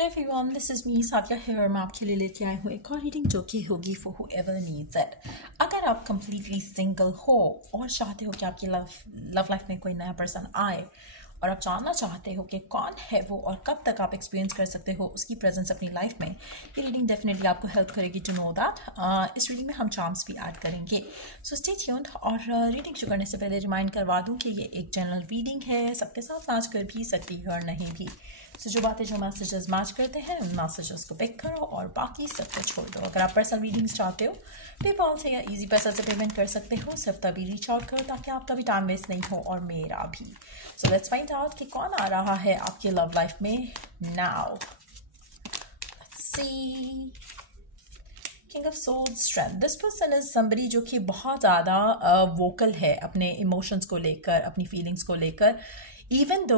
Hello everyone, this is me Sadia here. मैं आपके लिए लेके आई हूँ एक और रीडिंग जो कि होगी फॉर हूएवर नीड्स इट। अगर आप कंप्लीटली सिंगल हो और चाहते हो कि आपकी लव लाइफ में कोई नया पर्सन आए और आप जानना चाहते हो कि कौन है वो और कब तक आप एक्सपीरियंस कर सकते हो उसकी प्रेजेंस अपनी लाइफ में, ये रीडिंग डेफिनेटली आपको हेल्प करेगी टू नो दैट। इस रीडिंग में हम चार्म्स भी ऐड करेंगे, सो स्टे ट्यून्ड। और रीडिंग शुरू करने से पहले रिमाइंड करवा दूं कि ये एक जनरल रीडिंग है, सबके साथ मैच कर भी सकती है और नहीं भी। सो जो बातें जो मैसेजेस मैच करते हैं उन मैसेजेस को पिक करो और बाकी सब को छोड़ दो। अगर आप पर्सनल रीडिंग्स चाहते हो पेपॉल से या इजी पैसा से पेमेंट कर सकते हो, सिर्फ तभी रीच आउट करो ताकि आपका भी टाइम वेस्ट नहीं हो और मेरा भी। सो लेट्स फाइंड आउट कि कौन आ रहा है आपके लव लाइफ में now. Let's see king of souls strength. This person is somebody जो कि बहुत ज़्यादा वोकल है अपने इमोशंस को लेकर, अपनी फीलिंग्स को लेकर। इवन दो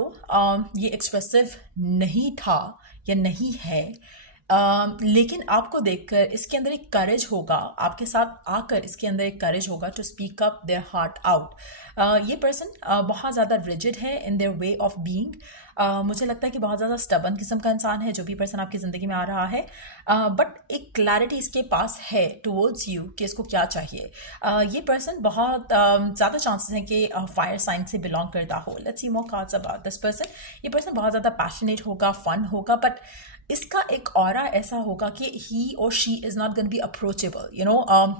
ये एक्सप्रेसिव नहीं था या नहीं है, लेकिन आपको देखकर इसके अंदर एक करेज होगा, आपके साथ आकर इसके अंदर एक करेज होगा to speak up their heart out. ये पर्सन बहुत ज़्यादा रिजिड है in their way of being. मुझे लगता है कि बहुत ज़्यादा स्टबन किस्म का इंसान है जो भी पर्सन आपकी ज़िंदगी में आ रहा है, बट एक क्लैरिटी इसके पास है टुवर्ड्स यू कि इसको क्या चाहिए। ये पर्सन बहुत ज़्यादा चांसेस हैं कि फायर साइन से बिलोंग करता हो। Let's see more cards about this person. ये पर्सन बहुत ज़्यादा पैशनेट होगा, फन होगा, बट इसका एक ऑरा ऐसा होगा कि ही और she is not gonna be approachable, you know,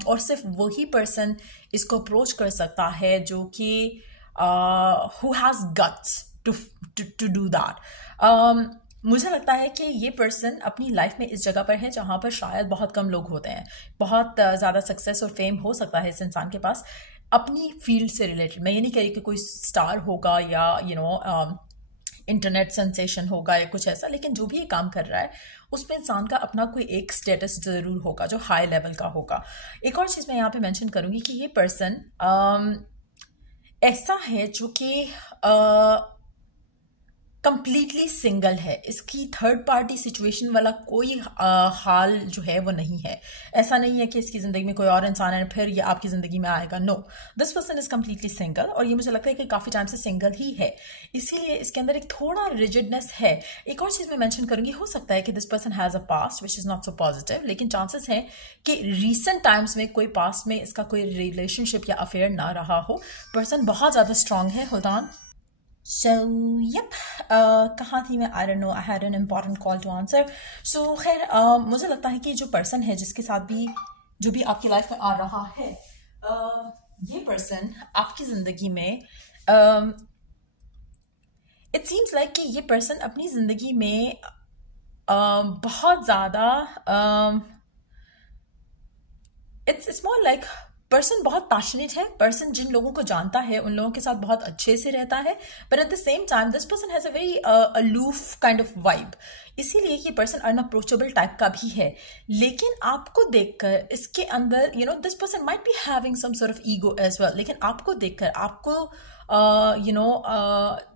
और सिर्फ वही पर्सन इसको अप्रोच कर सकता है जो कि who has guts to do that. मुझे लगता है कि ये पर्सन अपनी लाइफ में इस जगह पर है जहाँ पर शायद बहुत कम लोग होते हैं। बहुत ज़्यादा सक्सेस और फेम हो सकता है इस इंसान के पास अपनी फील्ड से रिलेटेड। मैं ये नहीं कह रही कि कोई स्टार होगा या यू नो इंटरनेट सेंसेशन होगा या कुछ ऐसा, लेकिन जो भी ये काम कर रहा है उसमें इंसान का अपना कोई एक स्टेटस जरूर होगा जो हाई लेवल का होगा। एक और चीज़ मैं यहाँ पे मेंशन करूँगी कि ये पर्सन ऐसा है जो कि कंप्लीटली सिंगल है। इसकी थर्ड पार्टी सिचुएशन वाला कोई हाल जो है वो नहीं है। ऐसा नहीं है कि इसकी ज़िंदगी में कोई और इंसान है फिर ये आपकी ज़िंदगी में आएगा। No, this person is completely single और ये मुझे लगता है कि काफ़ी टाइम से सिंगल ही है, इसीलिए इसके अंदर एक थोड़ा रिजिडनेस है। एक और चीज़ मैं मेंशन करूंगी, हो सकता है कि this person has a past which is not so positive, लेकिन चांसेस हैं कि रिसेंट टाइम्स में कोई पास्ट में इसका कोई रिलेशनशिप या अफेयर ना रहा हो। पर्सन बहुत ज़्यादा स्ट्रांग है। Hold on. So, yep, कहाँ थी मैं? I don't know, I had an important call to answer. So, खैर मुझे लगता है कि जो पर्सन है जिसके साथ भी जो भी आपकी लाइफ में आ रहा है, ये पर्सन आपकी ज़िंदगी में इट सीम्स लाइक कि ये पर्सन अपनी ज़िंदगी में बहुत ज़्यादा इट्स मोर लाइक पर्सन बहुत पैशनेट है। पर्सन जिन लोगों को जानता है उन लोगों के साथ बहुत अच्छे से रहता है, but at the same time this person has a very aloof kind of vibe. इसीलिए ये पर्सन अनअप्रोचेबल टाइप का भी है, लेकिन आपको देखकर इसके अंदर you know this person might be having some sort of ego as well, लेकिन आपको देखकर आपको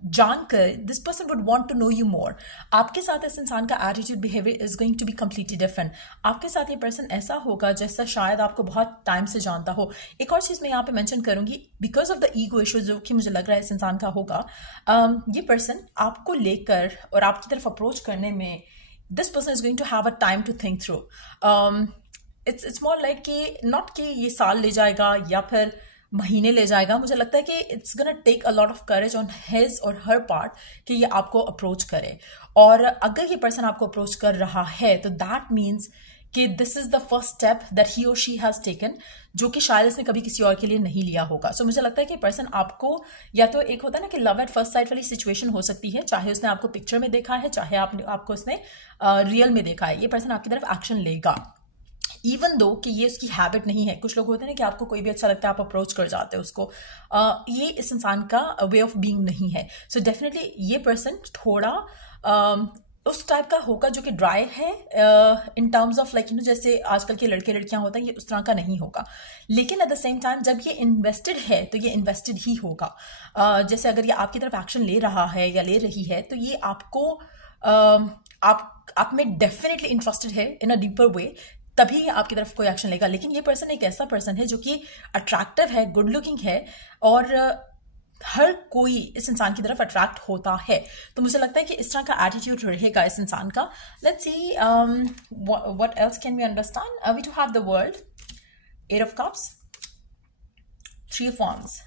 जानकर this person would want to know you more. आपके साथ इस इंसान का attitude behaviour is going to be completely different. आपके साथ ये पर्सन ऐसा होगा जैसा शायद आपको बहुत टाइम से जानता हो। एक और चीज़ मैं यहाँ पे मेंशन करूंगी, because of the ego issue जो कि मुझे लग रहा है इस इंसान का होगा, ये पर्सन आपको लेकर और आपकी तरफ अप्रोच करने में this person is going to have a time to think through. It's more like कि नॉट कि ये साल ले जाएगा या फिर महीने ले जाएगा। मुझे लगता है कि it's gonna take a lot of courage on his और हर पार्ट कि ये आपको अप्रोच करे। और अगर ये पर्सन आपको अप्रोच कर रहा है तो दैट मीन्स कि this is the first step that he और शी हैज टेकन, जो कि शायद इसने कभी किसी और के लिए नहीं लिया होगा। सो मुझे लगता है कि पर्सन आपको, या तो एक होता है ना कि लव एट फर्स्ट साइट वाली सिचुएशन हो सकती है, चाहे उसने आपको पिक्चर में देखा है चाहे आपको उसने रियल में देखा है, ये पर्सन आपकी तरफ एक्शन लेगा। इवन दो कि ये उसकी हैबिट नहीं है। कुछ लोग होते हैं ना कि आपको कोई भी अच्छा लगता है आप अप्रोच कर जाते हैं उसको, ये इस इंसान का वे ऑफ बीइंग नहीं है। सो डेफिनेटली ये पर्सन थोड़ा उस टाइप का होगा जो कि ड्राई है in terms of like you know जैसे आजकल के लड़के लड़कियां होते हैं, ये उस तरह का नहीं होगा। लेकिन एट द सेम टाइम जब ये इन्वेस्टेड है तो ये इन्वेस्टेड ही होगा। जैसे अगर ये आपकी तरफ एक्शन ले रहा है या ले रही है तो ये आपको आप में डेफिनेटली इंटरेस्टेड है इन अ डीपर वे, तभी आपकी तरफ कोई एक्शन लेगा। लेकिन ये पर्सन एक ऐसा पर्सन है जो कि अट्रैक्टिव है, गुड लुकिंग है और हर कोई इस इंसान की तरफ अट्रैक्ट होता है। तो मुझे लगता है कि इस तरह का एटीट्यूड रहेगा इस इंसान का। Let's see what else can we understand. We too have the world, 8 of cups, 3 of wands।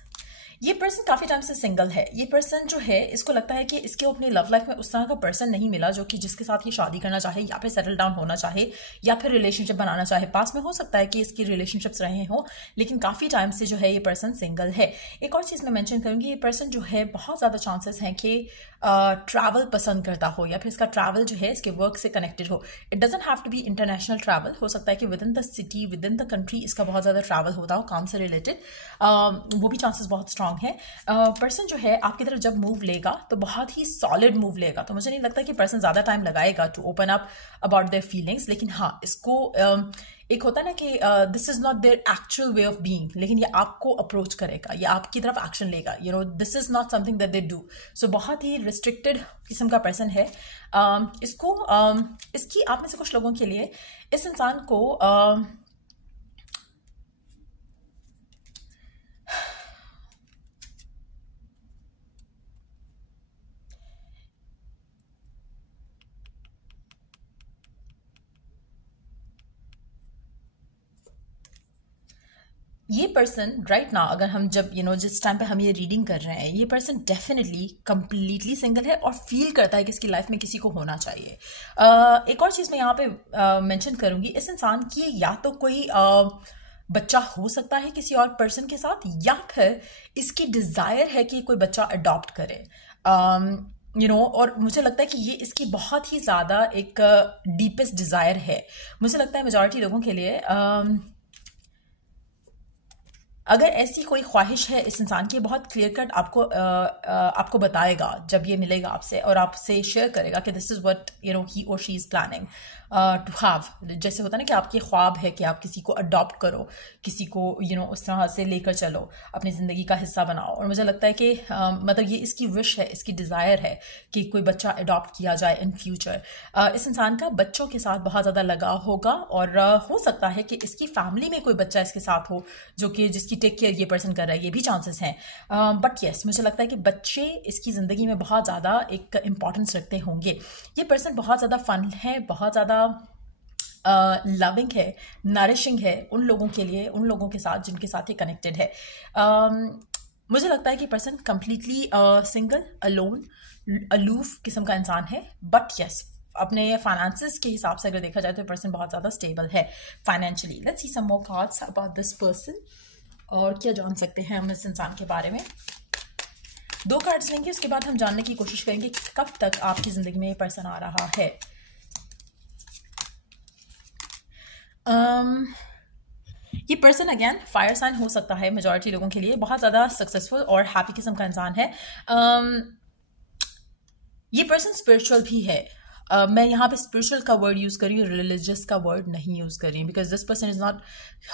ये पर्सन काफी टाइम से सिंगल है। ये पर्सन जो है, इसको लगता है कि इसके अपनी लव लाइफ में उस तरह का पर्सन नहीं मिला जो कि जिसके साथ ये शादी करना चाहे या फिर सेटल डाउन होना चाहे या फिर रिलेशनशिप बनाना चाहे। पास में हो सकता है कि इसकी रिलेशनशिप्स रहे हो, लेकिन काफी टाइम से जो है ये पर्सन सिंगल है। एक और चीज मैं मेंशन करूंगी, ये पर्सन जो है बहुत ज्यादा चांसेस हैं कि ट्रैवल पसंद करता हो या फिर इसका ट्रैवल जो है इसके वर्क से कनेक्टेड हो। It doesn't have to be international travel, हो सकता है कि within the city, within the country इसका बहुत ज्यादा ट्रैवल होता हो काम से रिलेटेड, वो भी चांसेस बहुत स्ट्रांग है। पर्सन जो है आपकी तरफ जब मूव लेगा तो बहुत ही सॉलिड मूव लेगा। तो मुझे नहीं लगता कि पर्सन ज्यादा टाइम लगाएगा to open up about their feelings, लेकिन हाँ इसको एक होता है ना कि this is not their actual way of being, लेकिन ये आपको अप्रोच करेगा, ये आपकी तरफ एक्शन लेगा। You know, this is not something that they do. So बहुत ही रिस्ट्रिक्टेड किस्म का पर्सन है। इसको इसकी आप में से कुछ लोगों के लिए इस इंसान को ये पर्सन राइट नाउ, अगर हम जब जिस टाइम पे हम ये रीडिंग कर रहे हैं, ये पर्सन डेफिनेटली कंप्लीटली सिंगल है और फील करता है कि इसकी लाइफ में किसी को होना चाहिए। एक और चीज मैं यहाँ पे मेंशन करूंगी, इस इंसान की या तो कोई बच्चा हो सकता है किसी और पर्सन के साथ, या फिर इसकी डिजायर है कि कोई बच्चा अडॉप्ट करे। और मुझे लगता है कि ये इसकी बहुत ही ज्यादा एक डीपेस्ट डिजायर है। मुझे लगता है मेजॉरिटी लोगों के लिए अगर ऐसी कोई ख्वाहिश है इस इंसान की, बहुत क्लियर कट आपको बताएगा जब ये मिलेगा आपसे और आपसे शेयर करेगा कि दिस इज व्हाट ही और she is planning to have. जैसे होता है ना कि आपके ख्वाब है कि आप किसी को अडॉप्ट करो, किसी को उस तरह से लेकर चलो, अपनी जिंदगी का हिस्सा बनाओ। और मुझे लगता है कि मतलब ये इसकी विश है, इसकी डिजायर है कि कोई बच्चा अडॉप्ट किया जाए इन फ्यूचर। इस इंसान का बच्चों के साथ बहुत ज्यादा लगाव होगा और हो सकता है कि इसकी फैमिली में कोई बच्चा इसके साथ हो जो कि जिसकी टेक केयर ये पर्सन कर रहा है, ये भी चांसेस हैं। बट यस, मुझे लगता है कि बच्चे इसकी जिंदगी में बहुत ज्यादा एक इंपॉर्टेंस रखते होंगे। ये पर्सन बहुत ज्यादा फन है, बहुत ज्यादा लविंग है, नरिशिंग है उन लोगों के लिए, उन लोगों के साथ जिनके साथ ये कनेक्टेड है। मुझे लगता है कि person completely single, alone, aloof किस्म का इंसान है। बट यस, अपने फाइनेंसेस के हिसाब से अगर देखा जाए तो पर्सन बहुत ज्यादा स्टेबल है financially. Let's see some more cards about this person, और क्या जान सकते हैं हम इस इंसान के बारे में। 2 कार्ड्स लेंगे, उसके बाद हम जानने की कोशिश करेंगे कि कब तक आपकी जिंदगी में ये पर्सन आ रहा है। ये पर्सन अगेन फायर साइन हो सकता है मेजॉरिटी लोगों के लिए, बहुत ज्यादा सक्सेसफुल और हैप्पी किस्म का इंसान है। ये पर्सन स्पिरिचुअल भी है। मैं यहाँ पे स्पिरिचुअल का वर्ड यूज कर रही हूँ, रिलीजियस का वर्ड नहीं यूज कर रही हूँ, because this person is not,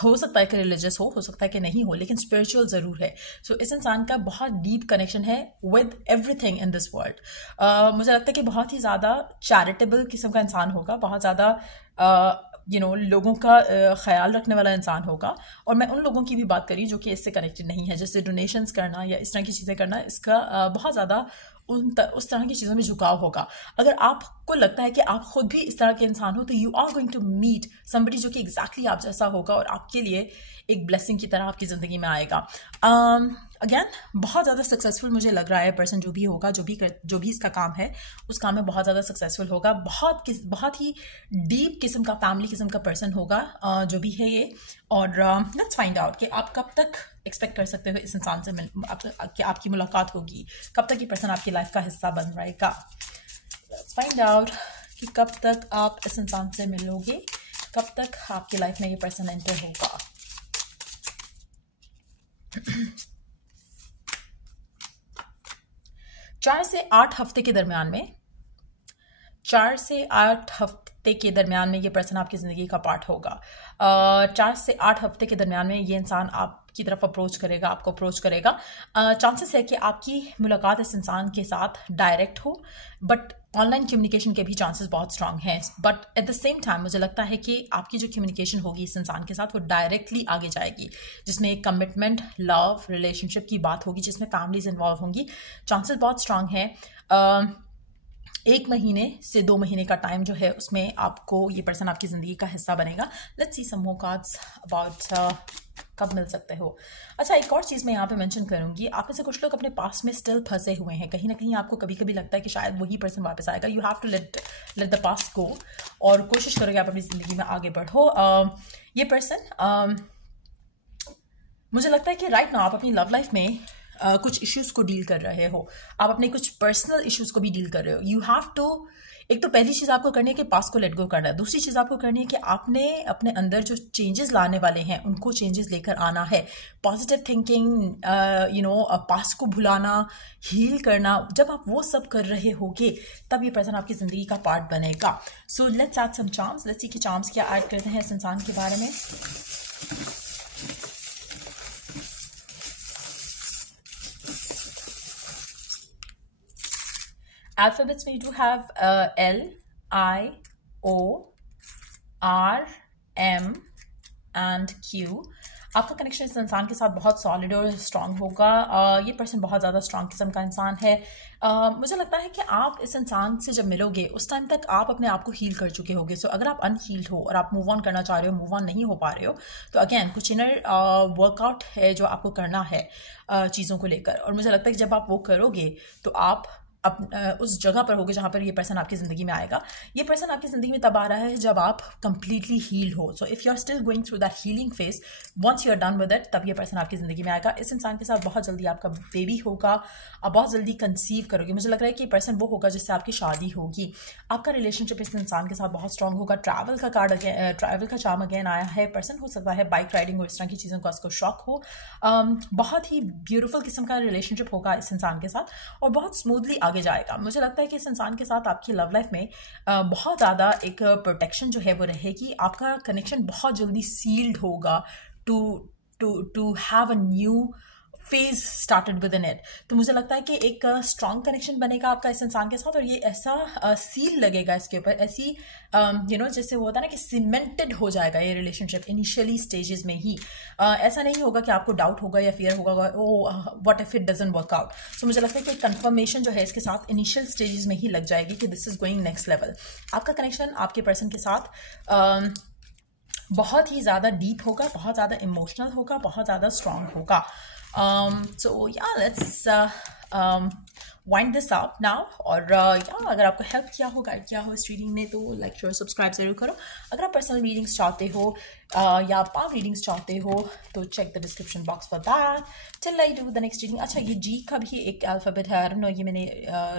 हो सकता है कि रिलीजियस हो सकता है कि नहीं हो, लेकिन स्पिरिचुअल जरूर है। सो इस इंसान का बहुत डीप कनेक्शन है with everything in this world. मुझे लगता है कि बहुत ही ज्यादा चैरिटेबल किस्म का इंसान होगा, बहुत ज्यादा लोगों का ख्याल रखने वाला इंसान होगा। और मैं उन लोगों की भी बात करी जो कि इससे कनेक्टेड नहीं है, जैसे डोनेशंस करना या इस तरह की चीज़ें करना, इसका बहुत ज़्यादा उस तरह की चीज़ों में झुकाव होगा। अगर आपको लगता है कि आप खुद भी इस तरह के इंसान हो, तो you are going to meet somebody जो कि एग्जैक्टली आप जैसा होगा और आपके लिए एक ब्लेसिंग की तरह आपकी ज़िंदगी में आएगा। अगेन बहुत ज़्यादा सक्सेसफुल मुझे लग रहा है पर्सन जो भी होगा, जो भी इसका काम है उस काम में बहुत ज़्यादा सक्सेसफुल होगा। बहुत ही डीप किस्म का, फैमिली किस्म का पर्सन होगा जो भी है ये। और लेट्स फाइंड आउट कि आप कब तक एक्सपेक्ट कर सकते हो इस इंसान से कि आपकी मुलाकात होगी, कब तक ये पर्सन आपकी लाइफ का हिस्सा बन रहेगा। लेट्स फाइंड आउट कि कब तक आप इस इंसान से मिलोगे, कब तक आपकी लाइफ में ये पर्सन एंटर होगा। 4 से 8 हफ्ते के दरमियान में, 4 से 8 हफ्ते के दरमियान में ये पर्सन आपकी ज़िंदगी का पार्ट होगा। 4 से 8 हफ्ते के दरमियान में ये इंसान आपकी तरफ अप्रोच करेगा, आपको अप्रोच करेगा। चांसेस है कि आपकी मुलाकात इस इंसान के साथ डायरेक्ट हो, बट ऑनलाइन कम्युनिकेशन के भी चांसेस बहुत स्ट्रांग हैं, but at the same time मुझे लगता है कि आपकी जो कम्युनिकेशन होगी इस इंसान के साथ वो डायरेक्टली आगे जाएगी, जिसमें एक कमिटमेंट, लव, रिलेशनशिप की बात होगी, जिसमें फैमिलीज इन्वॉल्व होंगी। चांसेस बहुत स्ट्रांग हैं 1 महीने से 2 महीने का टाइम जो है उसमें आपको ये पर्सन आपकी ज़िंदगी का हिस्सा बनेगा। Let's see some more cards about कब मिल सकते हो। अच्छा, एक और चीज़ मैं यहाँ पे मेंशन करूँगी, आप में से कुछ लोग अपने पास में स्टिल फंसे हुए हैं। कहीं ना कहीं आपको कभी कभी लगता है कि शायद वही पर्सन वापस आएगा। You have to let the past go और कोशिश करो कि आप अपनी ज़िंदगी में आगे बढ़ो। ये पर्सन मुझे लगता है कि राइट नाउ आप अपनी लव लाइफ में कुछ इश्यूज को डील कर रहे हो, आप अपने कुछ पर्सनल इश्यूज को भी डील कर रहे हो। यू हैव टू, एक तो पहली चीज़ आपको करनी है कि पास्ट को लेट गो करना है। दूसरी चीज़ आपको करनी है कि आपने अपने अंदर जो चेंजेस लाने वाले हैं उनको चेंजेस लेकर आना है। पॉजिटिव थिंकिंग, पास्ट को भुलाना, हील करना, जब आप वो सब कर रहे होगे तब ये पर्सन आपकी ज़िंदगी का पार्ट बनेगा। So let's add some charms, let's see कि चार्म्स क्या ऐड करते हैं इस इंसान के बारे में। Alphabets में you have L, I, O, R, M and Q। आपका कनेक्शन इस इंसान के साथ बहुत सॉलिड और स्ट्रांग होगा। ये पर्सन बहुत ज़्यादा स्ट्रांग किस्म का इंसान है। मुझे लगता है कि आप इस इंसान से जब मिलोगे उस टाइम तक आप अपने आप को हील कर चुके होगे। सो अगर आप अनहील्ड हो और आप मूव ऑन करना चाह रहे हो, मूव ऑन नहीं हो पा रहे हो, तो अगेन कुछ इनर वर्कआउट है जो आपको करना है चीज़ों को लेकर। और मुझे लगता है कि जब आप वो करोगे तो आप उस जगह पर होगे जहाँ पर ये पर्सन आपकी ज़िंदगी में आएगा। ये पर्सन आपकी ज़िंदगी में तब आ रहा है जब आप कंप्लीटली हील हो। So if you are still going through that healing phase, once you are done with it, तब ये पर्सन आपकी ज़िंदगी में आएगा। इस इंसान के साथ बहुत जल्दी आपका बेबी होगा, आप बहुत जल्दी कंसीव करोगे। मुझे लग रहा है कि ये पर्सन वो होगा जिससे आपकी शादी होगी। आपका रिलेशनशिप इस इंसान के साथ बहुत स्ट्रांग होगा। ट्रैवल का कार्ड अगेन, ट्रैवल का चार्म अगेन आया है। पर्सन हो सकता है बाइक राइडिंग और इस तरह की चीज़ों का उसको शौक हो। बहुत ही ब्यूटीफुल किस्म का रिलेशनशिप होगा इस इंसान के साथ और बहुत स्मूथली आगे जाएगा। मुझे लगता है कि इस इंसान के साथ आपकी लव लाइफ में बहुत ज़्यादा एक प्रोटेक्शन जो है वो रहेगी। आपका कनेक्शन बहुत जल्दी सील्ड होगा to have a new phase started within it. तो मुझे लगता है कि एक स्ट्रॉन्ग कनेक्शन बनेगा आपका इस इंसान के साथ और ये ऐसा सील लगेगा इसके ऊपर, ऐसी जैसे वो होता है ना कि सीमेंटेड हो जाएगा ये रिलेशनशिप इनिशियली स्टेजेस में ही। ऐसा नहीं होगा कि आपको डाउट होगा या फियर होगा, oh what if it doesn't work out. So मुझे लगता है कि कंफर्मेशन जो है इसके साथ इनिशियल स्टेजेस में ही लग जाएगी कि this is going next level. आपका कनेक्शन आपके पर्सन के साथ बहुत ही ज़्यादा डीप होगा, बहुत ज़्यादा इमोशनल होगा, बहुत ज़्यादा स्ट्रांग होगा। So yeah, let's wind this up now। और अगर आपको हेल्प किया हो, गाइड किया हो इस रीडिंग ने, तो लाइक शेयर सब्सक्राइब जरूर करो। अगर आप पर्सनल रीडिंग्स चाहते हो या आप पाम रीडिंग्स चाहते हो तो check the description box for that till I do the next reading. अच्छा, ये जी का भी एक अल्फाबेट है, आई डोंट नो ये मैंने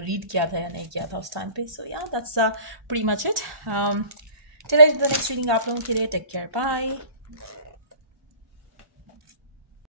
रीड किया था या नहीं किया था उस टाइम पे। सो या that's pretty much it. Till I do the next reading आप लोगों के लिए टेक केयर, बाय।